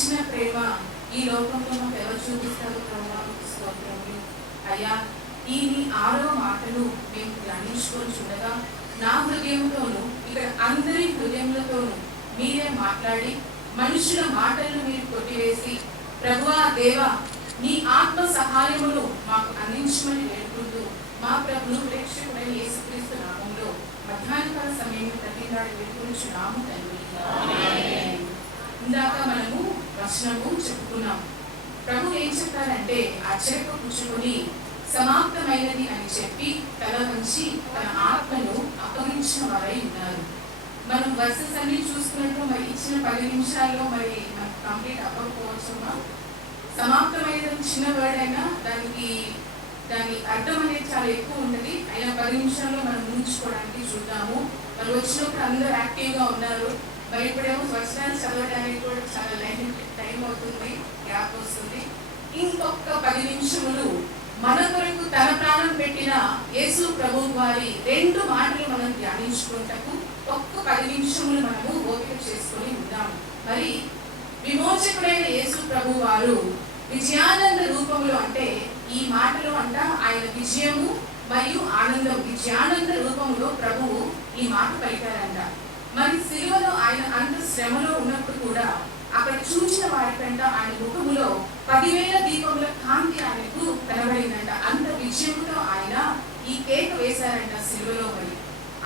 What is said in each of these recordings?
మించిన ప్రేమ ఈ లోకంలో మాకు ఎవరు చూపిస్తారు ప్రభా స్తోత్రములు అయ్యా ఈ నీ ఆరో మాటలు మేము ధ్యానించుకొని చూడగా నా హృదయంతోనూ ఇక్కడ అందరి హృదయములతోనూ మీరే మాట్లాడి మనుషుల మాటలను మీరు కొట్టివేసి ప్రభువా దేవా నీ ఆత్మ సహాయమును మాకు అందించమని వేడుకుంటూ మా ప్రభును ప్రేక్షకుడైన యేసుక్రీస్తు నామంలో మధ్యాహ్నకాల సమయం ప్రతినాడు వేడుకుంటున్నాము తండ్రి. ఇందాక మనము వచనము చెప్పుకున్నాం. ప్రభు ఏం చెప్పారంటే ఆశ్చర్యకు కూర్చుకొని సమాప్తమైనది అని చెప్పి తల వంచి తన ఆత్మను అప్పగించిన వారై ఉన్నారు. మనం వర్సెస్ అన్ని చూసుకున్నట్టు మరి ఇచ్చిన పది నిమిషాల్లో మరి మనకు కంప్లీట్ అవ్వకపోవచ్చుమా సమాప్తమైనది చిన్న వర్డ్ అయినా దానికి దాని అర్థం అనేది చాలా ఎక్కువ ఉంటుంది అయినా పది నిమిషాల్లో మనం ముంచుకోవడానికి చూద్దాము. మరి వచ్చినప్పుడు అందరూ యాక్టివ్గా ఉన్నారు. మరి ఇప్పుడేమో వచనాలు చదవడానికి కూడా చాలా లైన్ టైం అవుతుంది గ్యాప్ వస్తుంది. ఇంకొక పది నిమిషములు మన కొరకు తన ప్రాణం పెట్టిన యేసు ప్రభు వారి రెండు మాటలు మనం ధ్యానించుకుంటకు ఒక్క పది నిమిషములు మనము ఓపిక చేసుకొని ఉందాము. మరి విమోచకుడైన యేసు ప్రభు వారు విజయానంద రూపంలో అంటే ఈ మాటలు అంట ఆయన విజయము మరియు ఆనందం. విజయానంద రూపంలో ప్రభువు ఈ మాట పలికారంట. మరి సిలువలో ఆయన అంత శ్రమలో ఉన్నప్పుడు కూడా అక్కడ చూసిన వారి కంట ఆయన ముఖములో పదివేల దీపముల కాంతి ఆయనకు కనబడిందంట. అంత విజయముతో ఆయన ఈ కేక వేశారంట సిలువలో మరి.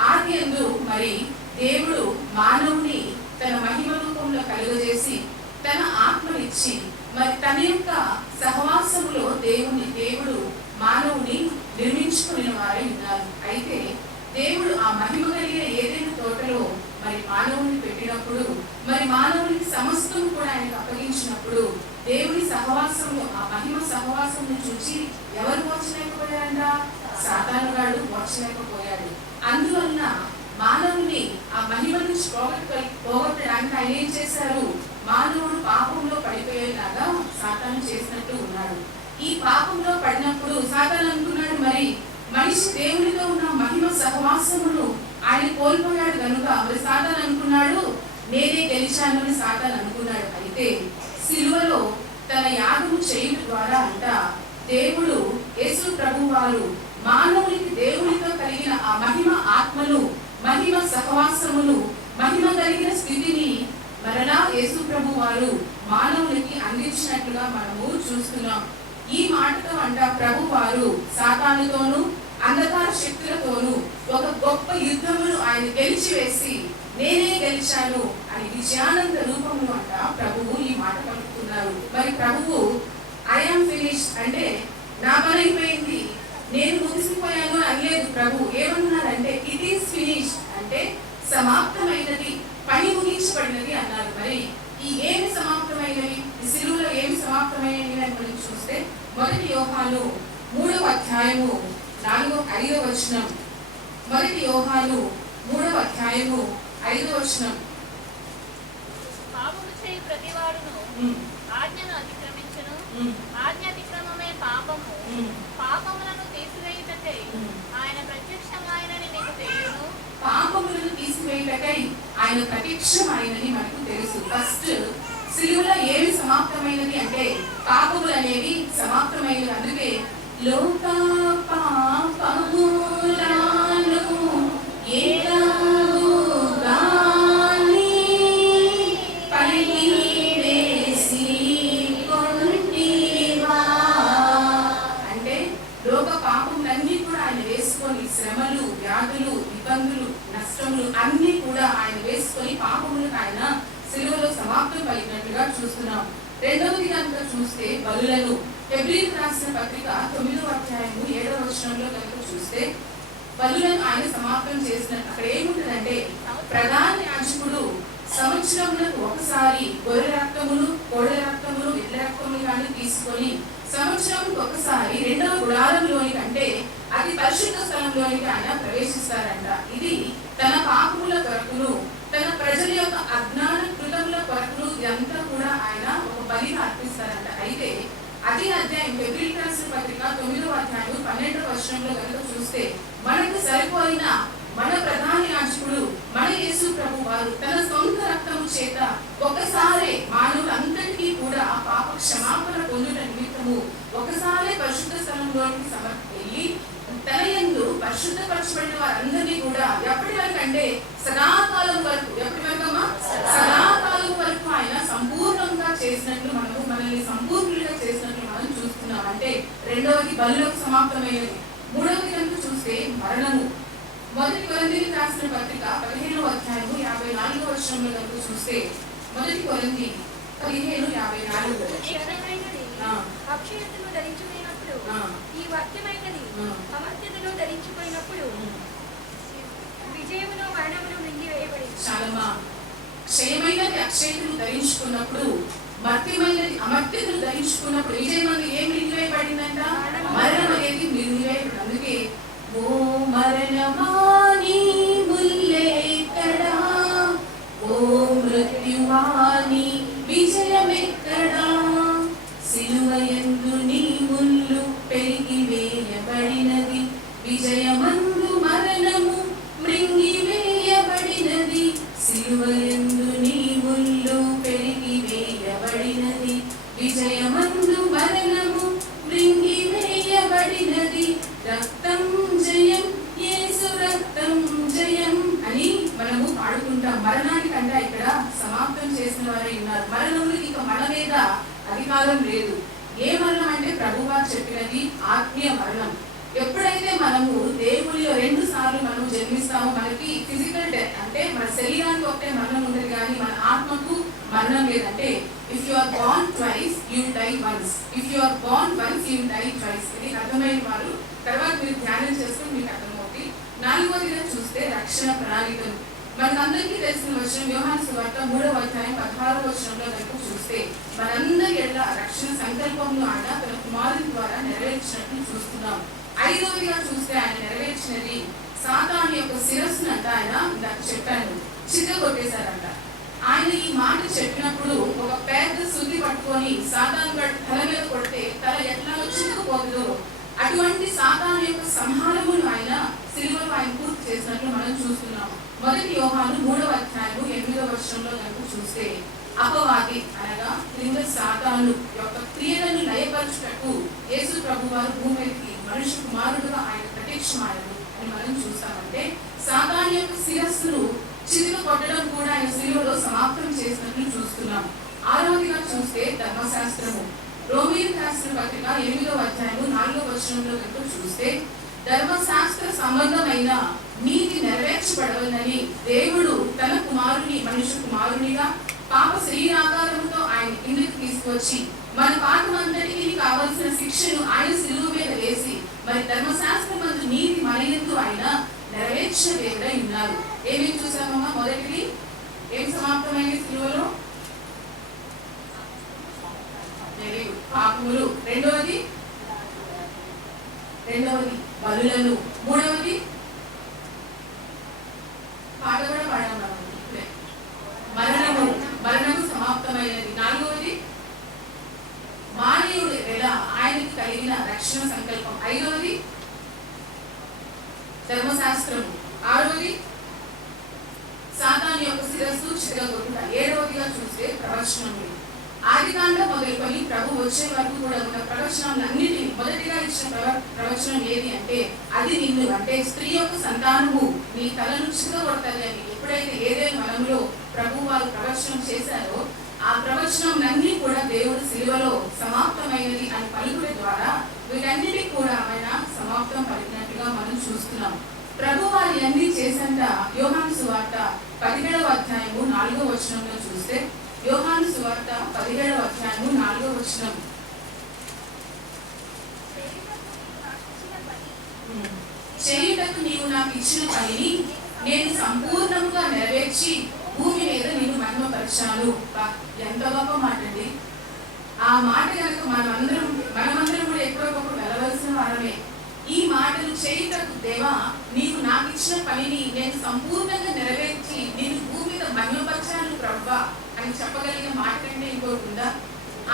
ఆది మరి దేవుడు మానవుని తన మహిమ రూపంలో కలుగజేసి తన ఆత్మనిచ్చి మరి తన యొక్క సహవాసములో దేవుని దేవుడు మానవుని నిర్మించుకుని వారై ఉన్నారు. అయితే దేవుడు ఆ మహిమ కలిగిన ఏదైనా తోటలో మరి మానవుని పెట్టినప్పుడు మరి మానవునికి సమస్తం కూడా ఆయనకు అప్పగించినప్పుడు దేవుని సహవాసంలో ఆ మహిమ సహవాసంను చూసి ఎవరు మోచలేకపోయారంట సాతానుగాడు మోచలేకపోయాడు అందువలన మానవుని ఆ మహిమ నుంచి పోగొట్టు పోగొట్టడానికి ఆయన ఏం చేశారు? మానవుడు పాపంలో పడిపోయేలాగా సాతాను చేసినట్టు ఉన్నాడు. ఈ పాపంలో పడినప్పుడు సాతాను అనుకున్నాడు మరి మనిషి దేవునితో ఉన్న మహిమ సహవాసమును ఆయన కోల్పోయాడు కనుక మరి సాతాన్ అనుకున్నాడు? నేనే గెలిచాను అని సాతాన్ అనుకున్నాడు. అయితే సిలువలో తన యాగము చేయుట ద్వారా అంట దేవుడు యేసు ప్రభు వారు మానవునికి దేవునితో కలిగిన ఆ మహిమ ఆత్మను మహిమ సహవాసమును మహిమ కలిగిన స్థితిని మరలా యేసు ప్రభు వారు మానవునికి అందించినట్లుగా మనము చూస్తున్నాం. ఈ మాటతో అంట ప్రభు వారు సాతానుతోనూ అంధకార శక్తులతోనూ ఒక గొప్ప యుద్ధమును ఆయన గెలిచివేసి నేనే గెలిచాను అని విజయానంద రూపంలో అంట ప్రభువు ఈ మాట పలుకుతున్నారు మరి ప్రభువు ఐఎమ్ ఫినిష్ అంటే నా పని అయిపోయింది. నేను ముగిసిపోయాను అనలేదు ప్రభు. ఏమన్నారంటే ఇట్ ఈస్ ఫినిష్ అంటే సమాప్తమైనది. పని ముగించబడినది అన్నారు. మరి ఈ ఏమి సమాప్తమైనవి? ఈ సిలువలో ఏమి సమాప్తమైనవి అని మనం చూస్తే మొదటి యోహాలు మూడవ అధ్యాయము నాలుగో ఐదో వచనం. మొదటి యోహాను మూడవ అధ్యాయము ఐదో వచనం. పాపము చేయి ప్రతివాడును. ఆజ్ఞను అతిక్రమించును. ఆజ్ఞ అతిక్రమమే పాపము. పాపములను తీసివేయుటకై. ఆయన ప్రత్యక్షమాయనని నీకు తెలియను పాపములను తీసివేయటకై ఆయన ప్రత్యక్షమైనది మనకు తెలుసు. ఫస్ట్ సిలువలో ఏమి సమాప్తమైనది అంటే పాపములు అనేవి సమాప్తమైనవి. అందుకే లోక అంటే కూడా ఆయన వేసుకొని శ్రమలు వ్యాధులు ఇబ్బందులు అన్ని కూడా ఆయన వేసుకొని పాపములకు ఆయన సిలువలో సమాప్తం పలికినట్లుగా చూస్తున్నాం. రెండవది కనుక చూస్తే బలులను. ఫిబ్రిల్ రాసిన పత్రిక తొమ్మిదవ అధ్యాయము ఏడవ వచనంలో కనుక చూస్తే బలులను ఆయన సమాప్తం చేసిన అక్కడ ఏముంటుందంటే ప్రధాన యాజకుడు సంవత్సరములకు ఒకసారి గొర్రె రక్తములు కోడె రక్తములు ఇళ్ళ రక్తములు కానీ తీసుకొని సంవత్సరంకి ఒకసారి రెండవ గుడారంలోని కంటే అతి పరిశుద్ధ స్థలంలోనికి ఆయన ప్రవేశిస్తారంట. ఇది తన పాపముల కొరకును తన ప్రజల యొక్క అజ్ఞాన కృతముల కొరకును ఇదంతా కూడా ఆయన బలిని అర్పిస్తారంట అయితే అదే అధ్యాయం ఫిబ్రిల్ పత్రిక తొమ్మిదవ అధ్యాయం పన్నెండవ వర్షంలో కనుక చూస్తే మనకు సరిపోయిన మన ప్రధాని యాజకుడు మన యేసు ప్రభు వారు తన సొంత రక్తము చేత ఒకసారి మానవులందరికీ కూడా ఆ పాప క్షమాపణ పొందుట నిమిత్తము ఒకసారి పరిశుద్ధ స్థలంలోనికి సమర్పి తన ఎందు పరిశుద్ధపరచబడిన వారందరినీ కూడా ఎప్పటి అంటే సదాకాలం వరకు ఎప్పటి రెండవది బలిలోకి సమాప్తమైనది మూడవది కనుక చూస్తే మరణము మొదటి కొరందిని రాసిన పత్రిక పదిహేను అధ్యాయము యాభై నాలుగో వర్షంలో కనుక చూస్తే మొదటి కొరంది పదిహేను యాభై నాలుగు. అక్షయతను ధరించుకున్నప్పుడు. ఈ వాక్యమైనది. అమర్త్యతను ధరించుకున్నప్పుడు విజయమును మరణమును మింగివేయబడింది చాలమ్మా క్షయమైనది అక్షయతను ధరించుకున్నప్పుడు మర్త్యమైనది అమర్త్యతను ధరించుకున్నప్పుడు విజయమంది ఏం మిగిలివేయబడిందంట మరణం అనేది మిగిలివేయబడి అందుకే ఓ మరణమాని ముల్లెక్కడా ఓ మృత్యువాని విజయమెక్కడా సిలువయందు నీ ముళ్ళు పెరిగి వేయబడినది విజయమందు అధికారం లేదు. ఏ మరణం అంటే ప్రభువారు చెప్పినది ఆత్మీయ మరణం. ఎప్పుడైతే మనము దేవుని రెండు సార్లు మనం జన్మిస్తామో మనకి ఫిజికల్ డెత్ అంటే మన శరీరానికి ఒకటే మరణం ఉండదు కానీ మన ఆత్మకు మరణం లేదంటే if you are born twice you die once if you are born once you die twice ఇది అర్థమైన వారు. తర్వాత మీరు ధ్యానం చేసుకుని మీకు అర్థమవుతుంది. నాలుగవదిగా చూస్తే రక్షణ ప్రణాళికలు. మనకందరికీ తెలిసిన వచ్చిన యోహాను సువార్త మూడవ అధ్యాయం పదహారవ వచనంలో కనుక చూస్తే మనందరి ఎలా రక్షణ సంకల్పంలో ఆయన తన కుమారుని ద్వారా నెరవేర్చినట్లు చూస్తున్నాం. ఐదవదిగా చూస్తే ఆయన నెరవేర్చినది సాతాను యొక్క శిరస్సునంట ఆయన నాకు చెప్పాను. చిత్తగొట్టేశారంట ఆయన ఈ మాట చెప్పినప్పుడు ఒక పెద్ద శుద్ధి పట్టుకొని సాతాను తల మీద కొడితే తల ఎట్లా చిక్కుపోతుందో అటువంటి సాతాను యొక్క సంహారమును ఆయన సిలువలో ఆయన పూర్తి చేసినట్లు మనం చూస్తున్నాం. మొదటి యోహాను మూడవ అధ్యాయము ఎనిమిదవ వర్షంలో కనుక చూస్తే అపవాది అనగా క్రింద సాతాను యొక్క క్రియలను లయపరచుటకు యేసు ప్రభు వారు భూమికి మీదకి కుమారుడుగా ఆయన ప్రత్యక్షమాయను అని మనం చూస్తామంటే సాతాను యొక్క శిరస్సును చిరుగు కొట్టడం కూడా ఆయన శిలువలో సమాప్తం చేసినట్లు చూస్తున్నాం. ఆరోగ్యంగా చూస్తే ధర్మశాస్త్రము. రోమియన్ శాస్త్ర పత్రిక ఎనిమిదవ అధ్యాయము నాలుగో వచనంలో కనుక చూస్తే ధర్మశాస్త్ర సంబంధమైన నీతి నెరవేర్చబడవలని దేవుడు తన కుమారుని మనిషి కుమారునిగా పాప శరీరాకారముతో ఆయన కిందకి తీసుకొచ్చి మన పాపమంతటికి కావలసిన శిక్షను ఆయన శిలువ మీద వేసి మరి ధర్మశాస్త్రమందు నీతి మన ఆయన నెరవేర్చిన దేవుడై ఉన్నారు ఏమేమి చూసామమ్మా మొదటిది? ఏం సమాప్తమైన శిలువలో? పాపములు. రెండవది? రెండవది బలులను. మూడవది పాట కూడా పాడాం మనం ఇప్పుడే మరణము మరణము సమాప్తమైనది నాలుగవది మానవుడు ఎలా ఆయనకి కలిగిన రక్షణ సంకల్పం ఐదవది శాస్త్రము. ఆరోది సాతాను యొక్క శిరస్సు చిరగొట్టుట ఏడవదిగా చూస్తే ప్రవచనములు ఆదికాండ మొదలుకొని ప్రభు వచ్చే వరకు కూడా ఉన్న ప్రవచనాలన్నిటిని మొదటిగా ఇచ్చిన ప్రవ- ప్రవచనం ఏది అంటే అది నిన్ను అంటే స్త్రీ యొక్క సంతానము. నీ తలను చిరగొడతాది అని ఎప్పుడైతే ఏదైనా మనములో ప్రభు వారు ప్రవచనం చేశారో ఆ ప్రవచనంలన్నీ కూడా దేవుడు సిలువలో సమాప్తమైనది అని పలుకుల ద్వారా వీటన్నిటికి కూడా ఆయన సమాప్తం పలికినట్టుగా మనం చూస్తున్నాం. ప్రభు వారి అన్ని చేసంట యోహాను సువార్త పదిహేడవ అధ్యాయము నాలుగో వచనంలో చూస్తే యోహాను సువార్త పదిహేడవ అధ్యాయము నాలుగో వచనం. చేయుటకు నీవు నాకు ఇచ్చిన పనిని నేను సంపూర్ణంగా నెరవేర్చి భూమి మీద నేను మహిమపరిచాను. ఎంత గొప్ప మాట అండి ఆ మాట కనుక మనమందరం మనమందరం కూడా ఎప్పుడొకప్పుడు వెళ్ళవలసిన వారమే. ఈ మాటలు చేయుటకు దేవా నీవు నాకు ఇచ్చిన పనిని నేను సంపూర్ణంగా నెరవేర్చి నేను భూమి మీద మహిమపరచాను ప్రవ్వా అని చెప్పగలిగిన మాట కంటే ఇంకోటి ఉందా?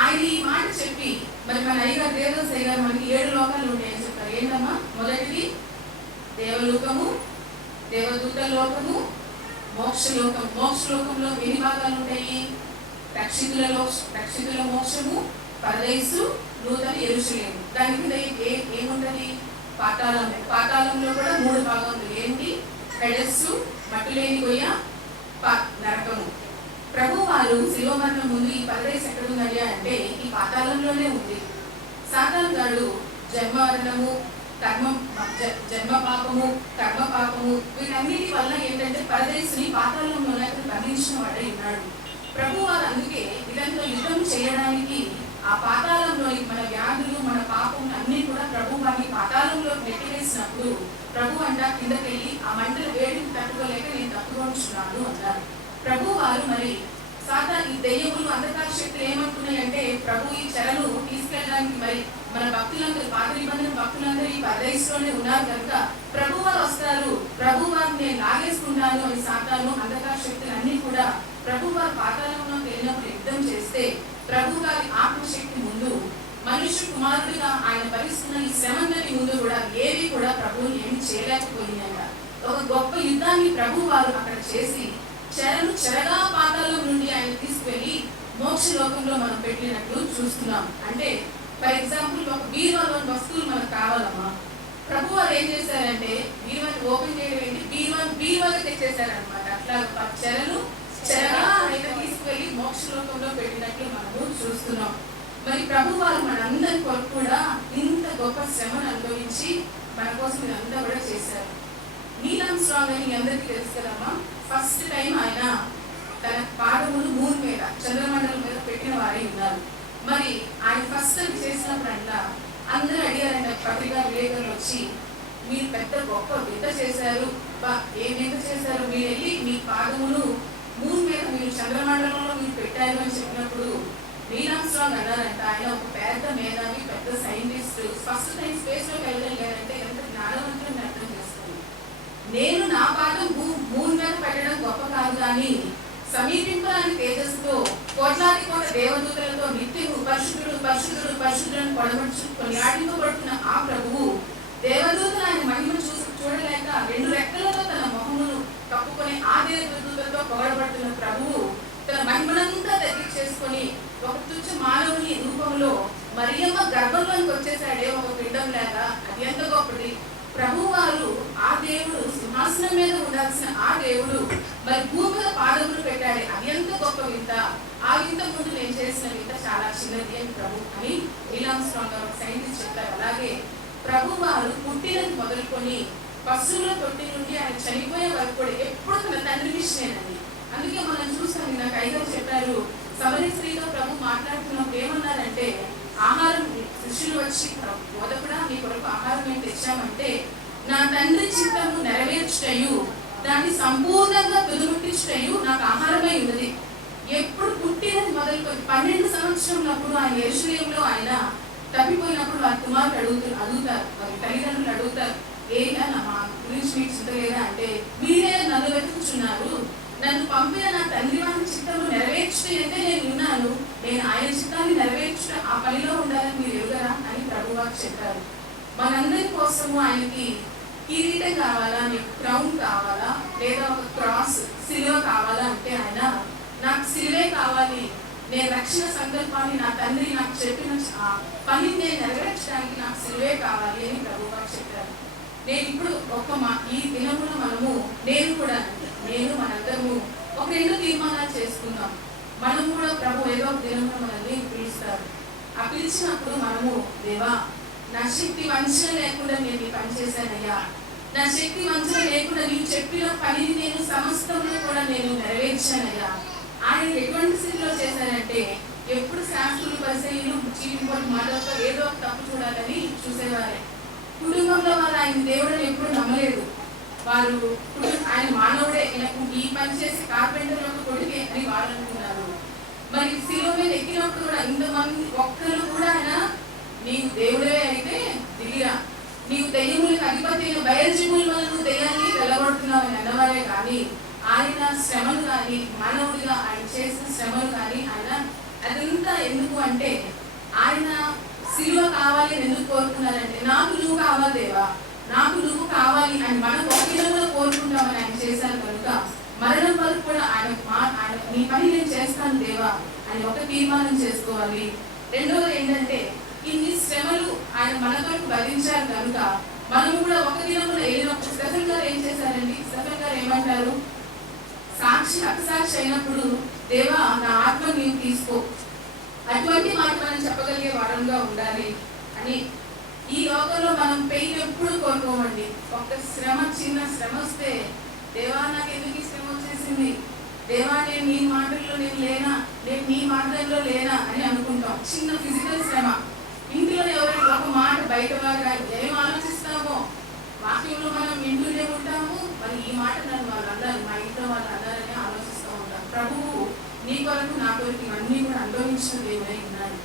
ఆయన ఈ మాట చెప్పి మరి మన అయ్యగారు దేవదాస్ గారు మనకి ఏడు లోకాలు ఉన్నాయని చెప్పారు. ఏంటమ్మా? మొదటిది దేవలోకము దేవదూత లోకము మోక్షలోకం. మోక్షలోకంలో ఎన్ని భాగాలు ఉంటాయి? రక్షితులలో రక్షితుల మోక్షము పరదేశు నూతన ఎరుసలేము. దాని మీద ఏ- ఏ- ఏముంటది? పాతాళం పాతాళంలో కూడా మూడు భాగములు. ఏంటి? హెడస్సు మట్టు లేని పా- నరకము. ప్రభు వారు శిలోమరణం ముందు ఈ పరదేశం ఎక్కడ ఉందండి అంటే ఈ పాతాళంలోనే ఉంది. సాతాను గాడు జన్మవరణము కర్మ జన్మ పాపము కర్మ పాపము వీటన్నిటి వల్ల ఏంటంటే పరదేశుని పాతాళంలోనే అతను బంధించిన వాడై ఉన్నాడు. ప్రభు వారు అందుకే ఇదంతా యుద్ధం చేయడానికి ఆ పాతాళంలోని మన వ్యాధులు మన పాపం అన్ని కూడా ప్రభు వారిని పాతాళంలో నెట్టివేసినప్పుడు ప్రభు అంట కిందకెళ్ళి ఆ మంటలు వేడిని తట్టుకోలేక నేను తప్పుకొంచున్నాను అన్నారు. ప్రభు వారు మరి సాతా ఈ దెయ్యములు అంధకార శక్తులు ఏమంటున్నాయంటే ప్రభు ఈ చెరలు తీసుకెళ్ళడానికి మరి మన భక్తులందరూ పాత నిబంధన భక్తులందరూ ఈ పరదేశంలోనే ఉన్నారు కనుక ప్రభు వారు వస్తారు. ప్రభు వారిని నేను లాగేసుకుంటాను అని సాతాను అంధకార శక్తులు అన్ని కూడా ప్రభు వారు పాతాళంలో వెళ్ళినప్పుడు యుద్ధం చేస్తే ప్రభు గారి ఆత్మశక్తి ముందు మనుష్య కుమారుడిగా ఆయన భరిస్తున్న ఈ శ్రమందరి ముందు కూడా ఏవి కూడా ప్రభువుని ఏమి చేయలేకపోయిందంట. ఒక గొప్ప యుద్ధాన్ని ప్రభు వారు అక్కడ చేసి చెరను చెరగా పాతాల్లో నుండి ఆయన తీసుకెళ్ళి మోక్ష లోకంలో మనం పెట్టినట్లు చూస్తున్నాం. అంటే ఫర్ ఎగ్జాంపుల్ ఒక బీరువాలోని వస్తువులు మనకు కావాలమ్మా. ప్రభు వారు ఏం చేశారంటే బీరువాని ఓపెన్ చేయడం ఏంటి బీరువాని బీరువాగా తెచ్చేసారనమాట అట్లా చెరలు చెరగా ఆయన తీసుకెళ్ళి మోక్ష పెట్టినట్లు మనము చూస్తున్నాం. మరి ప్రభు వారు మనందరి కొరకు కూడా ఇంత గొప్ప శ్రమను అనుభవించి మన కోసం ఇదంతా కూడా చేశారు. నీలం స్ట్రాంగ్ అని అందరికీ తెలుసు కదమ్మా? ఫస్ట్ టైం ఆయన తన పాదములు భూమి మీద చంద్రమండలం మీద పెట్టిన వారే ఉన్నారు. మరి ఆయన ఫస్ట్ అది చేసినప్పుడంట అందరూ అడిగారంట పత్రికా విలేకరులు వచ్చి మీరు పెద్ద గొప్ప వింత చేశారు. బా వింత చేశారు? మీరు వెళ్ళి మీ పాదములు భూమి మీద మీరు చంద్రమండలంలో మీరు పెట్టారు అని చెప్పినప్పుడు నీలం స్ట్రాంగ్ అన్నారంట ఆయన ఒక పెద్ద మేధావి పెద్ద సైంటిస్ట్. ఫస్ట్ టైం స్పేస్లోకి వెళ్ళగలిగారంటే ఎంత జ్ఞానవంతుడిని అర్థం చేసుకోండి. నేను నా పాదం భూ భూమి మీద పెట్టడం గొప్ప కాదు కానీ సమీపింపరాని తేజస్సుతో కోట్లాది కోట దేవదూతలతో నిత్యము పరిశుద్ధుడు పరిశుద్ధుడు పరిశుద్ధులను కొడబడుచు కొనియాడింపబడుతున్న ఆ ప్రభువు దేవదూతలు ఆయన మహిమ చూసి చూడలేక రెండు ఆ దేవదూతలతో పొగడబడుతున్న ప్రభువు తన మహిమనంతా తగ్గించేసుకొని ఒక తుచ్చ మానవుని రూపంలో మరియమ్మ గర్భంలోనికి వచ్చేసాడే ఒక పిండం లేక అది ఎంత గొప్పది. ప్రభువారు ఆ దేవుడు సింహాసనం మీద ఉండాల్సిన ఆ దేవుడు మరి భూమి మీద పాదములు పెట్టాడు అది ఎంత గొప్ప వింత. ఆ వింత ముందు నేను చేసిన వింత చాలా చిన్నది అని ప్రభు అని నీలాం స్ట్రాంగ్ సైంటిస్ట్ చెప్తారు అలాగే ప్రభు వారు పుట్టినది మొదలుకొని పశువుల తొట్టి నుండి ఆయన చనిపోయే వరకు కూడా ఎప్పుడు తన తండ్రి విషయనండి అందుకే మనం చూస్తాం నాకు ఐదో చెప్పారు సమరి స్త్రీతో ప్రభు మాట్లాడుతున్నప్పుడు ఏమన్నారంటే ఆహారం శిష్యులు వచ్చి బోధకుడా మీ కొరకు ఆహారం మేము తెచ్చామంటే నా తండ్రి చిత్తము నెరవేర్చుటయు దాన్ని సంపూర్ణంగా తుదుముట్టించుటయు నాకు ఆహారమై ఉన్నది. ఎప్పుడు పుట్టినది మొదలుకొని పన్నెండు సంవత్సరంలో ఆయన యెరూషలేములో ఆయన తప్పిపోయినప్పుడు వారి కుమారులు అడుగుతారు అడుగుతారు వారి తల్లిదండ్రులు అడుగుతారు ఏనా నా మా గురించి మీకు చింత లేదా అంటే మీరే నన్ను వెతుకుచున్నారు నన్ను పంపిన నా తండ్రి వారి చిత్తము నెరవేర్చుట నేను విన్నాను నేను ఆయన చిత్తాన్ని నెరవేర్చు ఆ పనిలో ఉండాలని మీరు ఎరుగరా అని ప్రభువారు చెప్పారు. మనందరి కోసము ఆయనకి కిరీటం కావాలా? మీకు క్రౌన్ కావాలా? లేదా ఒక క్రాస్ సిలువ కావాలా అంటే ఆయన నాకు సిలువే కావాలి. నేను రక్షణ సంకల్పాన్ని నా తండ్రి నాకు చెప్పిన పని నేను నెరవేర్చడానికి నాకు సిలువే కావాలి అని ప్రభువారు చెప్పారు. నేను ఇప్పుడు ఒక్క మా ఈ దినమున మనము నేను కూడా నేను మనందరము ఒక రెండు తీర్మానాలు చేసుకుందాం. మనం కూడా ప్రభు ఏదో ఒక దినమున మనల్ని పిలుస్తారు. ఆ పిలిచినప్పుడు మనము దేవా నా శక్తి వంచన లేకుండా నేను ఈ పని చేశానయ్యా. నా శక్తి వంచన లేకుండా నీవు చెప్పిన పనిని నేను సమస్తంలో కూడా నేను నెరవేర్చానయ్యా. ఆయన ఎటువంటి స్థితిలో చేశానంటే ఎప్పుడు శాస్త్రులు పరిశీలు చీటిపోటి మాటలతో ఏదో ఒక తప్పు చూడాలని చూసేవారే. కుటుంబంలో వాళ్ళు ఆయన దేవుడని ఎప్పుడు నమ్మలేదు. వారు ఆయన మానవుడే ఈయనకు ఈ పని చేసి కార్పెంటర్ యొక్క కొడుకే అని వాళ్ళు అనుకున్నారు. మరి శిలువ మీద ఎక్కినప్పుడు కూడా ఇంతమంది ఒక్కరు కూడా ఆయన నీవు దేవుడే అయితే దిగిరా. నీవు దెయ్యములకు అధిపతి అయిన బయల్జీముల వల్ల నువ్వు దెయ్యాన్ని వెళ్ళగొడుతున్నావు అని అన్నవారే కానీ ఆయన శ్రమలు కానీ మానవుడిగా ఆయన చేసిన శ్రమలు కానీ ఆయన అదంతా ఎందుకు అంటే ఆయన సిలువ కావాలి అని ఎందుకు కోరుకున్నారంటే నాకు నువ్వు కావాలి దేవా నాకు నువ్వు కావాలి అని మనం ఒక కోరుకుంటామని ఆయన చేశారు కనుక మరణం వరకు కూడా ఆయన మా ఆయన నీ పని నేను చేస్తాను దేవా అని ఒక తీర్మానం చేసుకోవాలి. రెండవది ఏంటంటే ఇన్ని శ్రమలు ఆయన మన కొరకు భరించారు కనుక మనం కూడా ఒక దినమున వెళ్ళినప్పుడు స్టెఫెన్ గారు ఏం చేశారండి? స్టెఫెన్ గారు ఏమంటారు? సాక్షి అపసాక్షి అయినప్పుడు దేవా నా ఆత్మ నీవు తీసుకో అటువంటి మాట మనం చెప్పగలిగే వారంగా ఉండాలి అని ఈ లోకంలో మనం పెయిన్ ఎప్పుడు కోరుకోమండి. ఒక శ్రమ చిన్న శ్రమ వస్తే దేవా నాకు ఎందుకు ఈ శ్రమ వచ్చేసింది? దేవా నేను నీ మాటల్లో నేను లేనా? నేను నీ మాటల్లో లేనా? అని అనుకుంటాం. చిన్న ఫిజికల్ శ్రమ. ఇంట్లో ఎవరు ఒక మాట బయట వారు ఏం ఆలోచిస్తామో వాక్యంలో మనం వింటూనే ఉంటాము. మరి ఈ మాట నన్ను వాళ్ళు అన్నారు మా ఇంట్లో వాళ్ళు అన్నారని ఆలోచిస్తూ ఉంటాం ప్రభువు నీ కొరకు నా కొరకు ఇవన్నీ కూడా అనుభవించిన దేవుడై ఉన్నాడు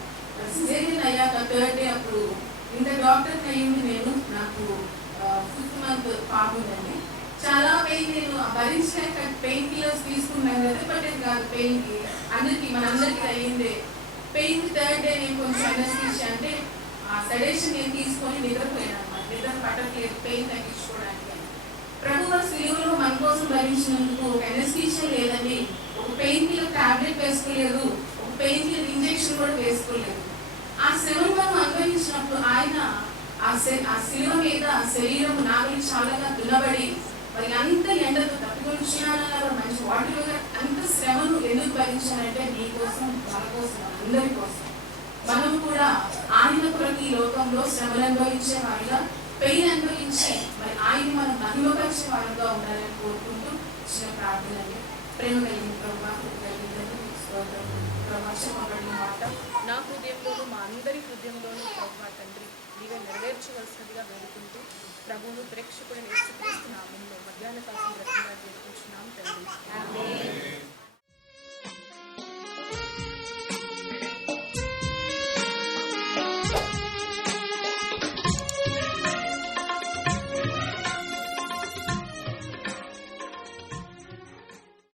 సిజేరియన్ అయ్యాక థర్డ్ డే అప్పుడు ఇంత డాక్టర్ అయ్యింది నేను నాకు ఫిఫ్త్ మంత్ పాప చాలా పెయిన్ నేను భరించలేక పెయిన్ కిల్లర్స్ తీసుకున్నాను. ఎదురుపట్టేది కాదు పెయిన్కి అందరికి మనందరికీ అయ్యిందే. పెయిన్ థర్డ్ డే నేను కొంచెం ఎనర్జీ అంటే ఆ సడేషన్ నేను తీసుకొని నిద్రపోయాను అనమాట నిద్ర పట్టట్లేదు పెయిన్ తగ్గించుకోవడానికి. అని. ప్రభు సిలువలో మన కోసం భరించినందుకు ఒక ఎనస్థీషియా లేదని ఒక పెయిన్ కిల్లర్ టాబ్లెట్ వేసుకోలేదు ఒక పెయిన్ కిల్లర్ ఇంజెక్షన్ కూడా వేసుకోలేదు. ఆ శ్రమ మనం అనుభవించినప్పుడు ఆయన ఆ ఆ శిలువ మీద శరీరం నా గురించి చాలా దునబడి మరి అంత ఎండతో తప్పికొచ్చున్నానన్నారు మంచి వాటిలో అంత శ్రమను ఎందుకు భరించానంటే నీ కోసం మన కోసం అందరి కోసం. మనం కూడా ఆయన కొరకు ఈ లోకంలో శ్రమలు అనుభవించే వారిగా పెయిన్ అనుభవించి మరి ఆయన మనం మహిమపరిచే వారుగా ఉండాలని కోరుకుంటూ చిన్న ప్రార్థన ప్రేమ కలిగిన ప్రభావ స్తోత్రం. ప్రభావ చెప్పబడిన మాట. నా హృదయంలోను మా అందరి హృదయంలోను ప్రభా తండ్రి నీవే నెరవేర్చవలసినదిగా వేడుకుంటూ ప్రభువును ప్రేక్షకుడిని యేసుక్రీస్తు నామంలో మధ్యాహ్న కాలం రకంగా చేర్చుకుంటున్నాం తండ్రి.